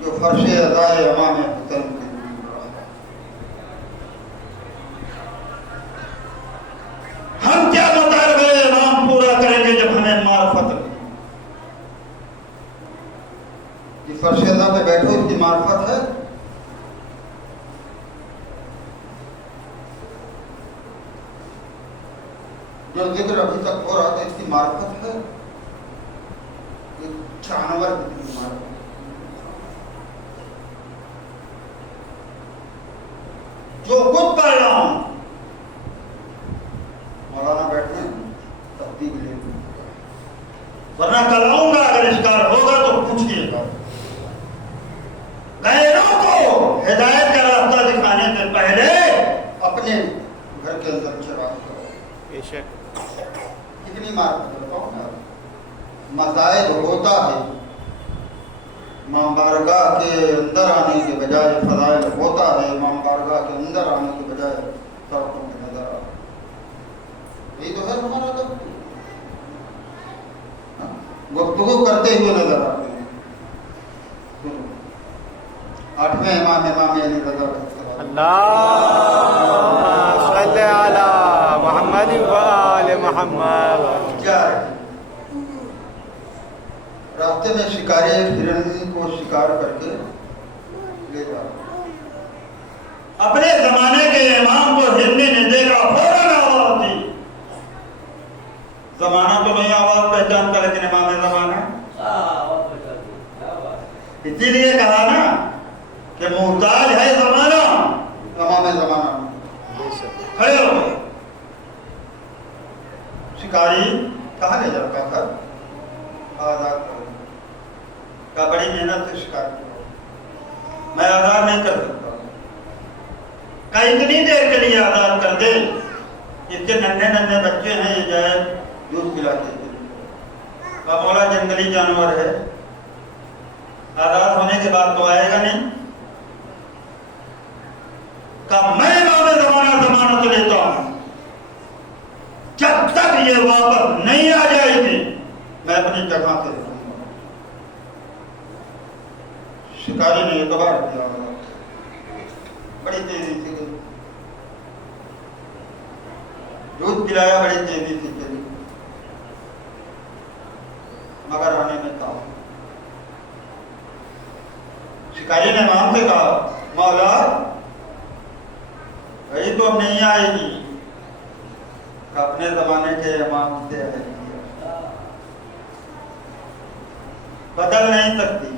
जो फर्शे अदाए इमाम हुसैन के दूर रहा। हम क्या मुतालबे इमाम पूरा करेंगे जब हमें मार्फत नहीं? ये फर्शे अदा पे बैठो, इसकी मार्फत है। जो जिक्र अभी तक हो रहा था, इसकी मार्फत है। एक जानवर की मार्फत, जो कुछ पढ़ रहा हूं, मौलाना बैठे तब्दील ले, वरना कल आऊंगा, अगर इश्कार होगा तो पूछिएगा। गैरों को हिदायत का रास्ता दिखाने से पहले अपने घर के अंदर चिराग करो। कितनी मार करता हूँ ना, मसाइब होता है इमाम बारगाह के अंदर आने के बजाय, फजाइल होता है इमाम बारगाह के अंदर आने के बजाय सड़कों में नजर आ, यही तो है हमारा तो गुफ्तगू करते हुए नजर आते हैं। 8वें इमाम अली रज़ा अल्लाह सल्ले अला मुहम्मद व आले मुहम्मद। क्या है? रास्ते में शिकारी हिरणी को शिकार करके ले जा रहा। अपने जमाने के इमाम को हिरनी ने देखा, फौरन आवाज दी। जमाना तो नहीं आवाज पहचानता, लेकिन इमाम जमाना, इसीलिए कहा ना कि मुहताज है जमाना। इमाम जमाना खड़े हो गए। शिकारी कहाँ ले जाता था? आजाद कर का, बड़ी मेहनत से शिकार किया, मैं आजाद नहीं कर सकता। का इतनी देर के लिए आजाद कर दे, इसके नन्हे नन्हे बच्चे हैं, ये जाए दूध पिलाते थे। का मौला जंगली जानवर है, आजाद होने के बाद तो आएगा नहीं। का मैं इमाम जमाना जमानत लेता हूं, जब तक ये वापस नहीं आ जाएगी मैं अपनी जगह से रहूंगा। शिकारी ने एतबार किया, बड़ी तेजी से गई, दूध पिलाया, बड़ी तेजी से चली, मगर आने में था। शिकारी ने इमाम से कहा, मौला वही तो अब नहीं आएगी। अपने जमाने के इमाम से बदल नहीं सकती।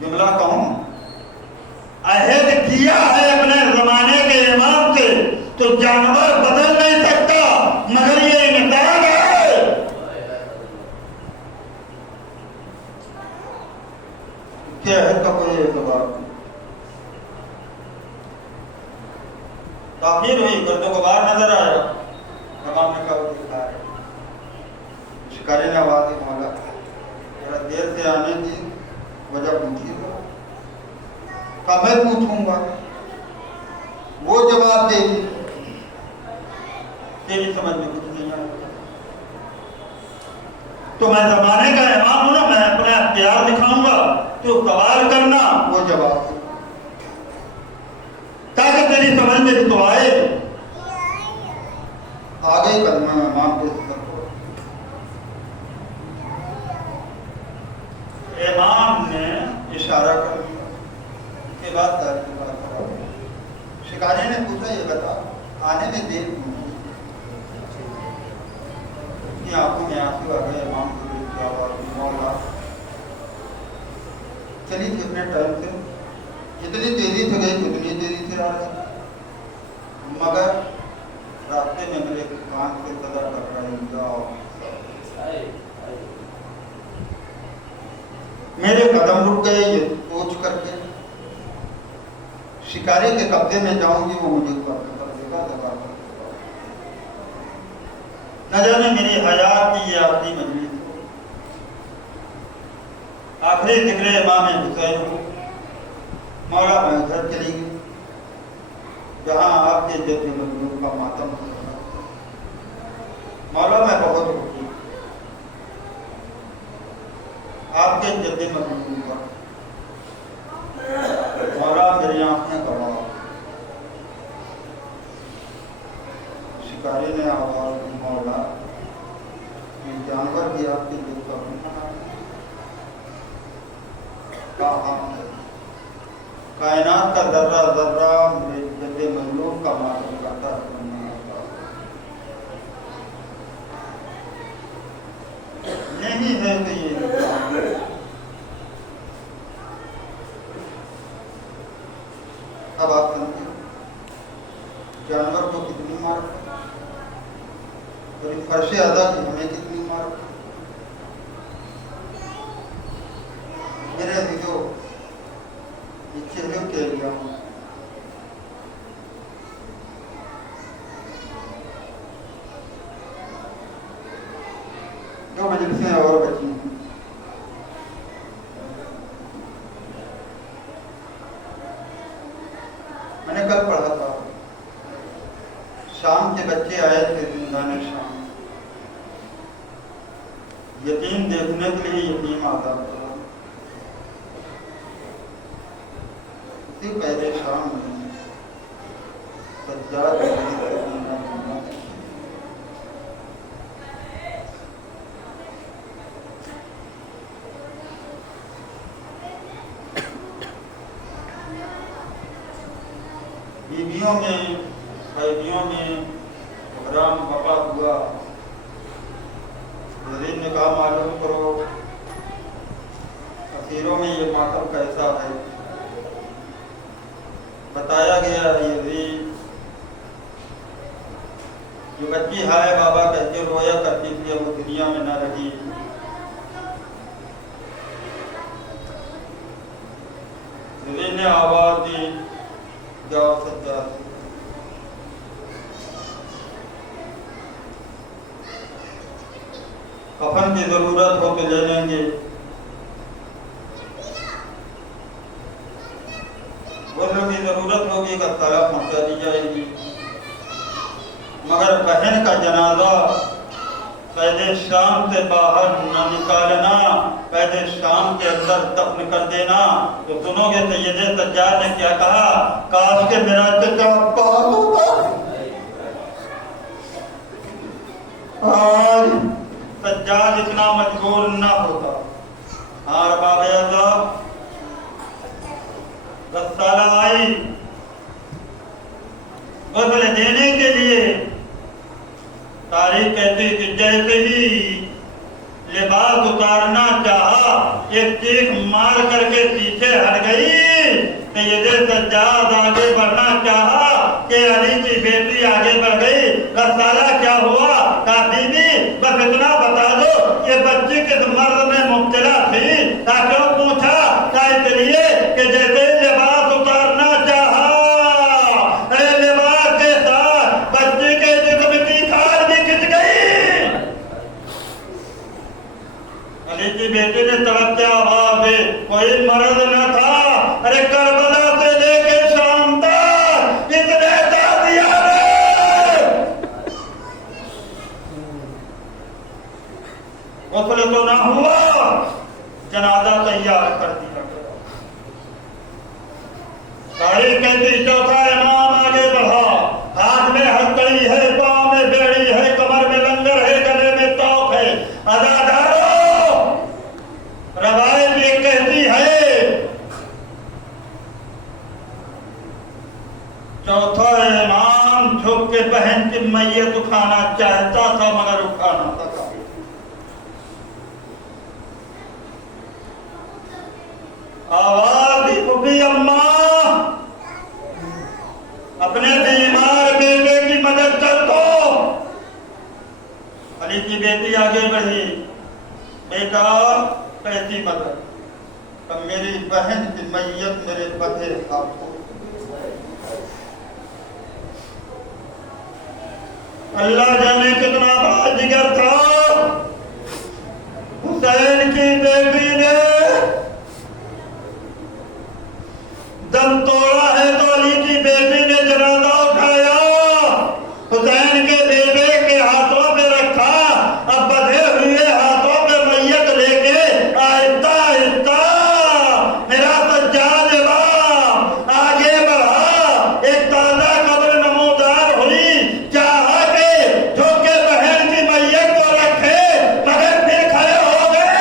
जुमला कहूं, अहद किया है अपने जमाने के इमाम से तो जानवर बदल नहीं सकता, मगर ये इंसान है। क्या है तो कोई एतबार नहीं। ताखीर हुई, गर्दों को बाहर नजर आया, इमाम ने कहा दिखा है। शिकारी ने आवाज दी, मौला जरा देर से आने की वजह पूछिएगा। कहा मैं पूछूंगा। वो जवाब दे, तेरी समझ में कुछ नहीं आया। तो मैं जमाने का इमाम हूं ना, मैं अपना अख्तियार दिखाऊंगा, तो सवाल करना। वो जवाब दे ताकि तेरी समझ में भी तो आए। आगे कदम इमाम के इमाम ने इशारा कर दिया के बाद शिकारी ने पूछा, ये बता आने में देर क्यों हुई? उसकी आंखों में आंसू आ गए। इमाम को देख आवाज, मौला चली थी अपने टाइम से, जितनी तेजी से गई उतनी तेजी से आ रही, मगर रास्ते में मेरे कान से सदा टकराई, जाओ मेरे कदम रुक गए। ये सोच करके शिकारी के कब्जे में जाऊंगी, वो मुझे ऊपर कर देगा, दबा कर देगा। न जाने मेरी हयात की ये आखिरी मजलिस हो, आखिरी जिक्र इमाम हुसैन हो। मौला मैं घर चली गई जहाँ आपके जद्द मजलूम का मातम हो रहा। मौला मैं बहुत रोकी आपके जद्द मजलूम का, मौला मेरी आंखें गवाह। शिकारी ने आवाज दी, मौला ये जानवर भी आपके दिल का कहा, कायनात का जर्रा जर्रा मेरे जद्दे मजलूम का मातम करता है। नहीं है तो ये अब आप समझिए जानवर को कितनी मार, और फर्श अदा की हमें कितनी मार। मेरे जो चेहरे के लिया मजलिसें और बची हैं। मैंने कल पढ़ा था, शाम के बच्चे आए थे जिंदाने शाम, यतीम देखने के लिए यतीम आता था। उसी पहले शाम में सज्जाद बीवियों में, कैदियों में हराम बका हुआ। वज़ीर ने कहा मालूम करो असीरों में ये मातम कैसा है। बताया गया यज़ीद जो बच्ची हाय बाबा कहते रोया करती थी, वो दुनिया में न रही। यज़ीद ने आवाज दी, जाओ सज्जाद, कफन की जरूरत हो तो ले लेंगे, गुस्ल की जरूरत होगी का तला पहुंचा दी जाएगी। मगर बहन का जनाजा कैदे शाम से बाहर न निकालना, कैदे शाम के अंदर दफन कर देना। तो सुनोगे सैयदे सज्जाद ने क्या कहा, काश के मेरा चचा पार होता। आज सज्जाद इतना मजबूर न होता। हार पा गया था, 10 साल आई गुस्ल देने के लिए। तारीख कहती कि जैसे ही लिबास उतारना चाहा, एक चीख मार करके पीछे हट गई। तो ये सज्जाद आगे बढ़ना चाहा कि अली की बेटी आगे बढ़ गई। रसाला क्या हुआ, कहा बीबी बस इतना बता दो ये बच्ची किस मर्द में मुब्तला थी। क्यों पूछा, कहा इसलिए कि जैसे लिबास उतारना चाहा, अरे लिबास के साथ बच्ची के जिस्म की खाल भी खिंच गई। अली की बेटी ने तड़प के आवाज दी, कोई मर्द न था। अरे करबला से लेके शाम तक इतने ताजिया गुस्ल तो ना हुआ, जनाजा तैयार कर दिया गया। तारीख कहती चौथा इमाम आगे बढ़ा, हाथ में हथकड़ी है, पांव में बेड़ी है, कमर में लंगर है, गले में तौक है। अदादारो रवायत ये कहती है चौथा इमाम झुक के बहन की मैयत उठाना चाहता था मगर उठा ना सका। आवाज दी, बुबी अम्मा अपने बीमार बेटे की मदद कर दो। अली की बेटी आगे बढ़ी, बेटा कैसी मदद? तब मेरी बहन की मैयत मेरे बधे हाथों। अल्लाह जाने कितना बड़ा जिगर था। हुसैन की बेटी ने दम तोड़ा है तो अली की बेटी ने जनाजा उठाया, हुसैन के बेटे के हाथों पे रखा। अब बधे हुए हाथों पे मैयत लेके आहिस्ता आहिस्ता मेरा सज्जाद आगे बढ़ा। एक ताजा कब्र नमूदार हुई, चाहा के झुक के बहन की मैयत को रखे, मगर फिर खड़े हो गए।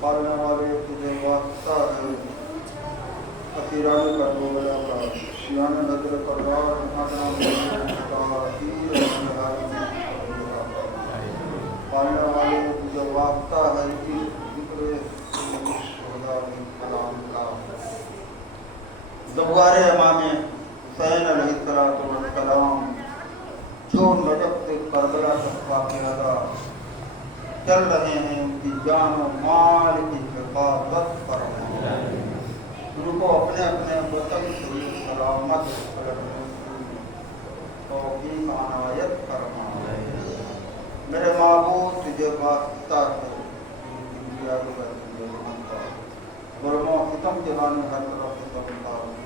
पालने वाले तुझे वास्ता है अकीराने कर दो गया का शियाने नजर कर रहा और आना का तीर पालने वाले तुझे वास्ता है कि जिक्र खुदा के कलाम का जवारे इमाम हुसैन अलैहिस्सलाम जो नजफ से करबला तक वाक़या चल रहे हैं उनकी जान और माल की हिफाजत पर उनको अपने अपने वतन से सलामत रखने की तौफीक अनायत फरमा। मेरे महबूब तुझे वास्ता है गुरमो सितम के बाने हर तरफ से